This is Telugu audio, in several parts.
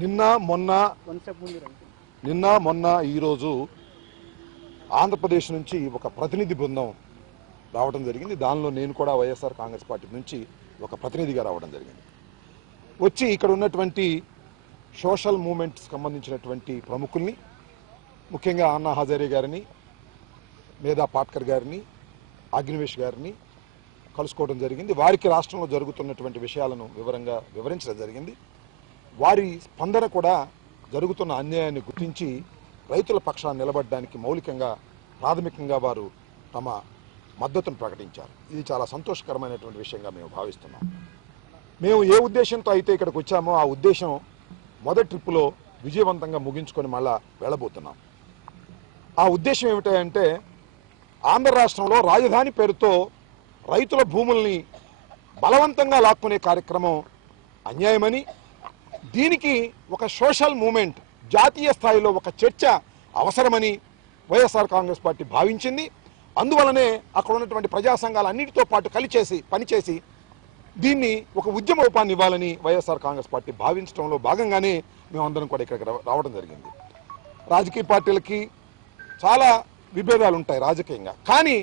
నిన్న మొన్న ఈరోజు ఆంధ్రప్రదేశ్ నుంచి ఒక ప్రతినిధి బృందం రావడం జరిగింది. దానిలో నేను కూడా వైఎస్ఆర్ కాంగ్రెస్ పార్టీ నుంచి ఒక ప్రతినిధిగా రావడం జరిగింది. వచ్చి ఇక్కడ ఉన్నటువంటి సోషల్ మూవ్మెంట్స్ సంబంధించినటువంటి ప్రముఖుల్ని, ముఖ్యంగా అన్నా హజారే గారిని, మేధా పాట్కర్ గారిని, అగ్నివేష్ గారిని కలుసుకోవడం జరిగింది. వారికి రాష్ట్రంలో జరుగుతున్నటువంటి విషయాలను వివరంగా వివరించడం జరిగింది. వారి స్పందన కూడా జరుగుతున్న అన్యాయాన్ని గుర్తించి రైతుల పక్షాన్ని నిలబడడానికి ప్రాథమికంగా వారు తమ మద్దతును ప్రకటించారు. ఇది చాలా సంతోషకరమైనటువంటి విషయంగా మేము భావిస్తున్నాం. మేము ఏ ఉద్దేశంతో అయితే ఇక్కడికి వచ్చామో ఆ ఉద్దేశం మొదటి ట్రిప్పులో విజయవంతంగా ముగించుకొని మళ్ళా వెళ్ళబోతున్నాం. ఆ ఉద్దేశం ఏమిటంటే ఆంధ్ర రాష్ట్రంలో రాజధాని పేరుతో రైతుల భూముల్ని బలవంతంగా లాక్కునే కార్యక్రమం అన్యాయమని, దీనికి ఒక సోషల్ మూమెంట్, జాతీయ స్థాయిలో ఒక చర్చ అవసరమని వైఎస్ఆర్ కాంగ్రెస్ పార్టీ భావించింది. అందువలనే అక్కడ ఉన్నటువంటి ప్రజా సంఘాలన్నిటితో పాటు పనిచేసి దీన్ని ఒక ఉద్యమ రూపాన్ని ఇవ్వాలని వైఎస్ఆర్ కాంగ్రెస్ పార్టీ భావించడంలో భాగంగానే మేమందరం కూడా ఇక్కడికి రావడం జరిగింది. రాజకీయ పార్టీలకి చాలా విభేదాలు ఉంటాయి రాజకీయంగా, కానీ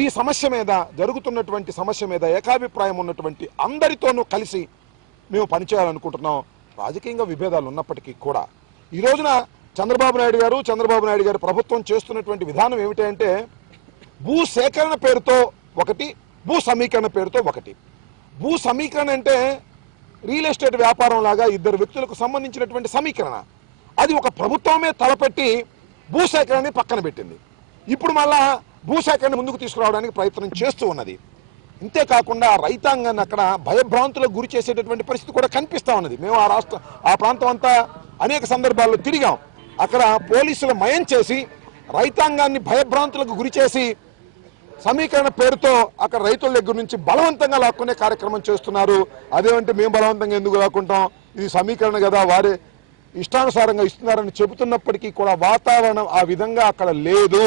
ఈ సమస్య మీద, జరుగుతున్నటువంటి సమస్య మీద ఏకాభిప్రాయం ఉన్నటువంటి అందరితోనూ కలిసి మేము పనిచేయాలనుకుంటున్నాం. రాజకీయంగా విభేదాలు ఉన్నప్పటికీ కూడా ఈ రోజున చంద్రబాబు నాయుడు గారు ప్రభుత్వం చేస్తున్నటువంటి విధానం ఏమిటంటే భూ సేకరణ పేరుతో ఒకటి, భూ సమీకరణ పేరుతో ఒకటి. భూ సమీకరణ అంటే రియల్ ఎస్టేట్ వ్యాపారం లాగా ఇద్దరు వ్యక్తులకు సంబంధించినటువంటి సమీకరణ. అది ఒక ప్రభుత్వమే తలపెట్టి భూసేకరణని పక్కన పెట్టింది. ఇప్పుడు మళ్ళా భూసేకరణ ముందుకు తీసుకురావడానికి ప్రయత్నం చేస్తూ ఉన్నది. ఇంతేకాకుండా రైతాంగాన్ని అక్కడ భయభ్రాంతులకు గురి చేసేటటువంటి పరిస్థితి కూడా కనిపిస్తూ ఉన్నది. మేము ఆ ప్రాంతం అంతా అనేక సందర్భాల్లో తిరిగాం. అక్కడ పోలీసులు మయం చేసి రైతాంగాన్ని భయభ్రాంతులకు గురి చేసి సమీకరణ పేరుతో అక్కడ రైతుల దగ్గర నుంచి బలవంతంగా లాక్కునే కార్యక్రమం చేస్తున్నారు. అదేమంటే మేము బలవంతంగా ఎందుకు లాక్కుంటాం, ఇది సమీకరణ కదా, వారే ఇష్టానుసారంగా ఇస్తున్నారని చెబుతున్నప్పటికీ కూడా వాతావరణం ఆ విధంగా అక్కడ లేదు.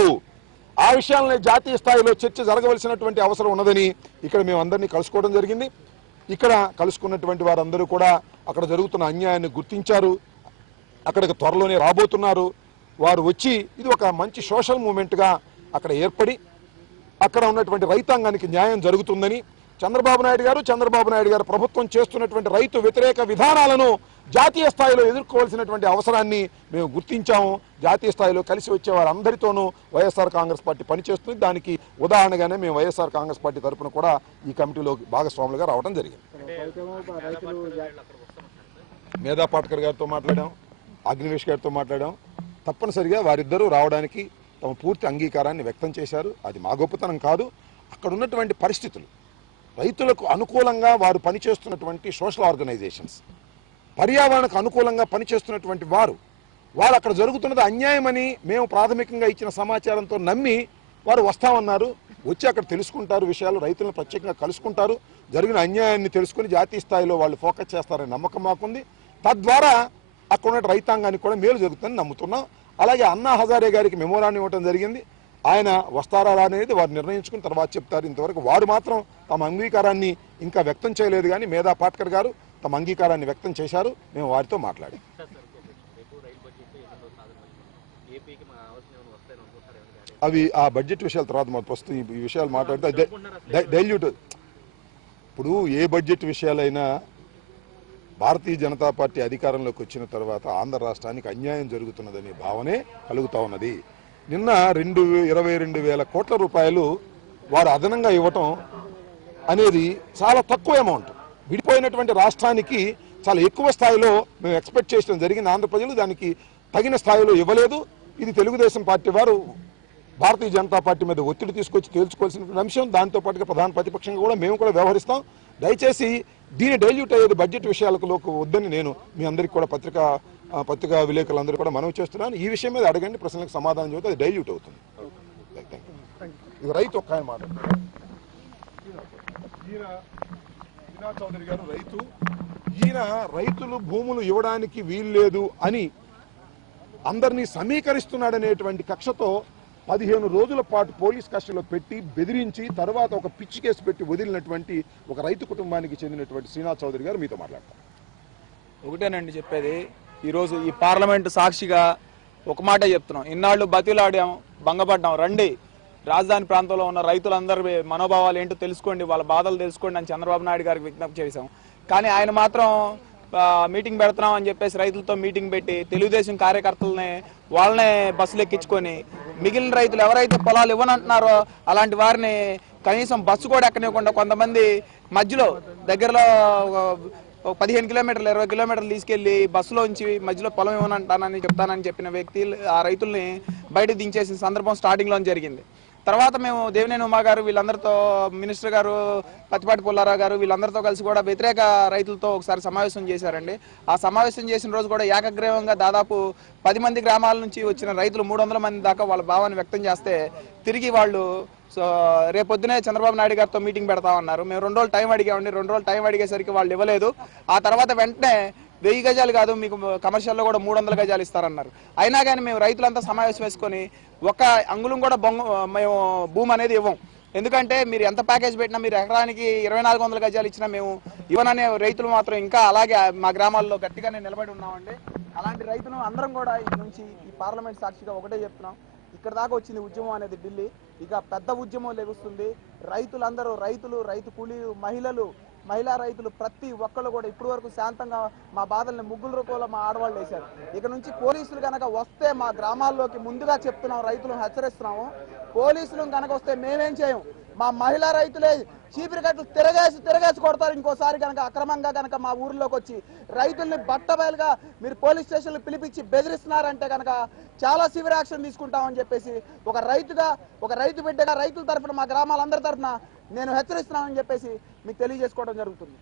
ఆ విషయాలనే జాతీయ స్థాయిలో చర్చ జరగవలసినటువంటి అవసరం ఉన్నదని ఇక్కడ మేము అందరినీ కలుసుకోవడం జరిగింది. ఇక్కడ కలుసుకున్నటువంటి వారందరూ కూడా అక్కడ జరుగుతున్న అన్యాయాన్ని గుర్తించారు. అక్కడికి త్వరలోనే రాబోతున్నారు. వారు వచ్చి ఇది ఒక మంచి సోషల్ మూమెంట్గా అక్కడ ఏర్పడి అక్కడ ఉన్నటువంటి రైతాంగానికి న్యాయం జరుగుతుందని, చంద్రబాబు నాయుడు గారు ప్రభుత్వం చేస్తున్నటువంటి రైతు వ్యతిరేక విధానాలను జాతీయ స్థాయిలో ఎదుర్కోవాల్సినటువంటి అవసరాన్ని మేము గుర్తించాము. జాతీయ స్థాయిలో కలిసి వచ్చే వారందరితోనూ వైఎస్ఆర్ కాంగ్రెస్ పార్టీ పనిచేస్తుంది. దానికి ఉదాహరణగానే మేము వైఎస్ఆర్ కాంగ్రెస్ పార్టీ తరఫున కూడా ఈ కమిటీలో భాగస్వాములుగా రావడం జరిగింది. మేధా పాట్కర్ గారితో మాట్లాడాం, అగ్నివేష్ గారితో మాట్లాడాం. తప్పనిసరిగా వారిద్దరూ రావడానికి తమ పూర్తి అంగీకారాన్ని వ్యక్తం చేశారు. అది మా గొప్పతనం కాదు, అక్కడ ఉన్నటువంటి పరిస్థితులు, రైతులకు అనుకూలంగా వారు పనిచేస్తున్నటువంటి సోషల్ ఆర్గనైజేషన్స్, పర్యావరణకు అనుకూలంగా పనిచేస్తున్నటువంటి వారు అక్కడ జరుగుతున్నది అన్యాయమని మేము ప్రాథమికంగా ఇచ్చిన సమాచారంతో నమ్మి వారు వస్తామన్నారు. వచ్చి అక్కడ తెలుసుకుంటారు విషయాలు, రైతులను ప్రత్యేకంగా కలుసుకుంటారు, జరిగిన అన్యాయాన్ని తెలుసుకుని జాతీయ స్థాయిలో వాళ్ళు ఫోకస్ చేస్తారనే నమ్మకం మాకుంది. తద్వారా అక్కడ ఉన్న రైతాంగానికి కూడా మేలు జరుగుతుందని నమ్ముతున్నాం. అలాగే అన్నా హజారే గారికి మెమోరాండం ఇవ్వడం జరిగింది. ఆయన వస్తారా అనేది వారు నిర్ణయించుకుని తర్వాత చెప్తారు. ఇంతవరకు వారు మాత్రం తమ అంగీకారాన్ని ఇంకా వ్యక్తం చేయలేదు, కానీ మేధా పాట్కర్ గారు తమ అంగీకారాన్ని వ్యక్తం చేశారు. మేము వారితో మాట్లాడాం. అవి ఆ బడ్జెట్ విషయాల తర్వాత ప్రస్తుతం ఈ విషయాలు మాట్లాడితే డైల్యూట్. ఇప్పుడు ఏ బడ్జెట్ విషయాలైనా భారతీయ జనతా పార్టీ అధికారంలోకి వచ్చిన తర్వాత ఆంధ్ర రాష్ట్రానికి అన్యాయం జరుగుతున్నదనే భావనే కలుగుతూ ఉన్నది. నిన్న 22,000 కోట్ల రూపాయలు వారు అదనంగా ఇవ్వటం అనేది చాలా తక్కువ అమౌంట్. విడిపోయినటువంటి రాష్ట్రానికి చాలా ఎక్కువ స్థాయిలో మేము ఎక్స్పెక్ట్ చేయడం జరిగింది. ఆంధ్ర ప్రజలు దానికి తగిన స్థాయిలో ఇవ్వలేదు. ఇది తెలుగుదేశం పార్టీ వారు భారతీయ జనతా పార్టీ మీద ఒత్తిడి తీసుకొచ్చి తేల్చుకోవాల్సిన అంశం. దాంతోపాటుగా ప్రధాన ప్రతిపక్షంగా కూడా మేము కూడా వ్యవహరిస్తాం. దయచేసి దీన్ని డైల్యూట్ అయ్యేది బడ్జెట్ విషయాలకు వద్దని నేను మీ అందరికీ కూడా పత్రికా విలేకరులందరూ కూడా మనవి చేస్తున్నాను. ఈ విషయం మీద అడగండి, ప్రశ్నలకు సమాధానం చెబితే అది డైల్యూట్ అవుతుంది. ఇది రైతు ఒక్క ఆయన మాట్లాడుతున్నారు. చౌదరి గారు రైతు, ఈయన రైతులు భూములు ఇవ్వడానికి వీల్లేదు అని అందరినీ సమీకరిస్తున్నాడనేటువంటి కక్షతో 15 రోజుల పాటు పోలీస్ కస్టడీలో పెట్టి బెదిరించి తర్వాత ఒక పిచ్చి కేసు పెట్టి వదిలినటువంటి ఒక రైతు కుటుంబానికి చెందినటువంటి శ్రీనాథ్ చౌదరి గారు మీతో మాట్లాడతారు. ఒకటేనండి చెప్పేది, ఈరోజు ఈ పార్లమెంటు సాక్షిగా ఒక మాటే చెప్తున్నాం. ఇన్నాళ్ళు బతిలాడాం, భంగపడ్డాం, రండి రాజధాని ప్రాంతంలో ఉన్న రైతులందరి మనోభావాలు ఏంటో తెలుసుకోండి, వాళ్ళ బాధలు తెలుసుకోండి అని చంద్రబాబు నాయుడు గారికి విజ్ఞప్తి చేశాం. కానీ ఆయన మాత్రం మీటింగ్ పెడుతున్నాం అని చెప్పేసి రైతులతో మీటింగ్ పెట్టి తెలుగుదేశం కార్యకర్తలని వాళ్ళనే బస్సులు ఎక్కించుకొని మిగిలిన రైతులు ఎవరైతే పొలాలు ఇవ్వనంటున్నారో అలాంటి వారిని కనీసం బస్సు కూడా ఎక్కనివ్వకుండా కొంతమంది మధ్యలో దగ్గరలో 15 కిలోమీటర్లు 20 కిలోమీటర్లు తీసుకెళ్లి బస్సులోంచి మధ్యలో పొలం ఇవ్వనంటానని చెప్తానని చెప్పిన వ్యక్తి ఆ రైతుల్ని బయటకు దించేసిన సందర్భం స్టార్టింగ్లో జరిగింది. తర్వాత మేము దేవినేని ఉమా గారు వీళ్ళందరితో, మినిస్టర్ గారు పత్తిపాటి పుల్లారావు గారు వీళ్ళందరితో కలిసి కూడా వ్యతిరేక రైతులతో ఒకసారి సమావేశం చేశారండి. ఆ సమావేశం చేసిన రోజు కూడా ఏకగ్రీవంగా దాదాపు 10 మంది గ్రామాల నుంచి వచ్చిన రైతులు 300 మంది దాకా వాళ్ళ భావాన్ని వ్యక్తం చేస్తే తిరిగి వాళ్ళు రేపొద్దునే చంద్రబాబు నాయుడు గారితో మీటింగ్ పెడతామన్నారు. మేము 2 రోజులు టైం అడిగామండి. 2 రోజులు టైం అడిగేసరికి వాళ్ళు ఇవ్వలేదు. ఆ తర్వాత వెంటనే 1000 గజాలు కాదు మీకు కమర్షియల్లో కూడా 300 గజాలు ఇస్తారన్నారు. అయినా కానీ మేము రైతులంతా సమావేశం వేసుకొని ఒక అంగుళం కూడా మేము భూమి అనేది ఇవ్వం. ఎందుకంటే మీరు ఎంత ప్యాకేజ్ పెట్టినా, మీరు ఎకరానికి 2400 గజాలు ఇచ్చినా మేము ఇవ్వననే రైతులు మాత్రం ఇంకా అలాగే మా గ్రామాల్లో గట్టిగానే నిలబడి ఉన్నామండి. అలాంటి రైతులు అందరం కూడా ఈ నుంచి ఈ పార్లమెంట్ సాక్షిగా ఒకటే చెప్తున్నాం, ఇక్కడ దాకా వచ్చింది ఉద్యమం అనేది ఢిల్లీ, ఇక పెద్ద ఉద్యమం లెగుస్తుంది. రైతులందరూ, రైతు కూలీలు, మహిళా రైతులు ప్రతి ఒక్కళ్ళు కూడా ఇప్పటి వరకు శాంతంగా మా బాధల్ని ముగ్గుల రూపంలో మా ఆడవాళ్ళు వేశారు. ఇక నుంచి పోలీసులు కనుక వస్తే మా గ్రామాల్లోకి ముందుగా చెప్తున్నాం, రైతులను హెచ్చరిస్తున్నాము, పోలీసులు కనుక వస్తే మేమేం చేయం, మా మహిళా రైతులే చీపిరి కట్లు తిరగేసి కొడతారు. ఇంకోసారి కనుక అక్రమంగా కనుక మా ఊర్లోకి వచ్చి రైతుల్ని బట్టబయలుగా మీరు పోలీస్ స్టేషన్లు పిలిపించి బెదిరిస్తున్నారంటే కనుక చాలా సివియర్ యాక్షన్ తీసుకుంటామని చెప్పేసి ఒక రైతు బిడ్డగా రైతుల తరఫున మా గ్రామాలందరి తరఫున నేను హెచ్చరిస్తున్నానని చెప్పేసి మీకు తెలియజేసుకోవడం జరుగుతుంది.